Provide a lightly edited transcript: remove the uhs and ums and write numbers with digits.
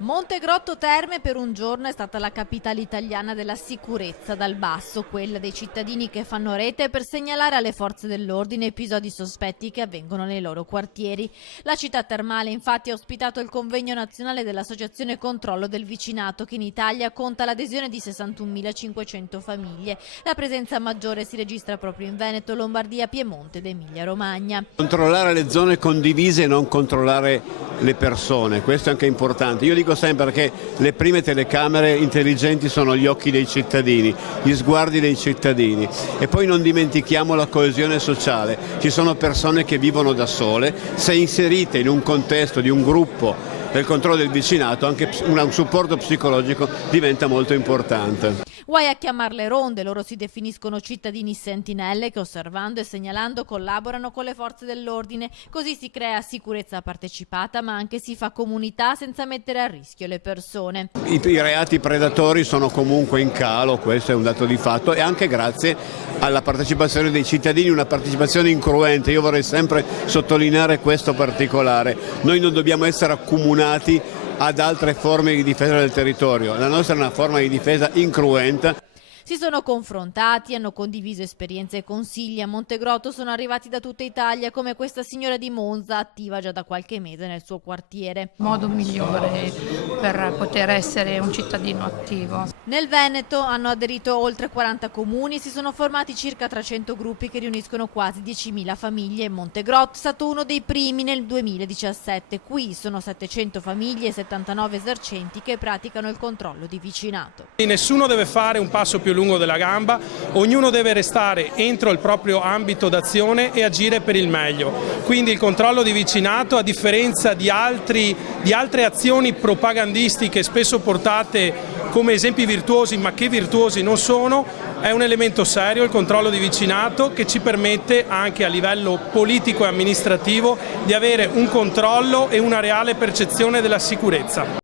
Montegrotto Terme per un giorno è stata la capitale italiana della sicurezza dal basso, quella dei cittadini che fanno rete per segnalare alle forze dell'ordine episodi sospetti che avvengono nei loro quartieri. La città termale infatti ha ospitato il convegno nazionale dell'Associazione Controllo del Vicinato, che in Italia conta l'adesione di 61.500 famiglie. La presenza maggiore si registra proprio in Veneto, Lombardia, Piemonte ed Emilia Romagna. Controllare le zone condivise e non controllare le persone, questo è anche importante. Io dico sempre che le prime telecamere intelligenti sono gli occhi dei cittadini, gli sguardi dei cittadini, e poi non dimentichiamo la coesione sociale. Ci sono persone che vivono da sole, se inserite in un contesto di un gruppo del controllo del vicinato, anche un supporto psicologico diventa molto importante. Guai a chiamarle ronde, loro si definiscono cittadini sentinelle che osservando e segnalando collaborano con le forze dell'ordine, così si crea sicurezza partecipata ma anche si fa comunità senza mettere a rischio le persone. I reati predatori sono comunque in calo, questo è un dato di fatto, e anche grazie alla partecipazione dei cittadini, una partecipazione incruente. Io vorrei sempre sottolineare questo particolare. Noi non dobbiamo essere accomunati ad altre forme di difesa del territorio, la nostra è una forma di difesa incruenta. Si sono confrontati, hanno condiviso esperienze e consigli. A Montegrotto sono arrivati da tutta Italia, come questa signora di Monza, attiva già da qualche mese nel suo quartiere. Modo migliore per poter essere un cittadino attivo. Nel Veneto hanno aderito oltre 40 comuni e si sono formati circa 300 gruppi che riuniscono quasi 10.000 famiglie. Montegrotto è stato uno dei primi nel 2017. Qui sono 700 famiglie e 79 esercenti che praticano il controllo di vicinato. Nessuno deve fare un passo più lungo della gamba, ognuno deve restare entro il proprio ambito d'azione e agire per il meglio. Quindi il controllo di vicinato, a differenza di altre azioni propagandistiche spesso portate come esempi virtuosi ma che virtuosi non sono, è un elemento serio il controllo di vicinato che ci permette anche a livello politico e amministrativo di avere un controllo e una reale percezione della sicurezza.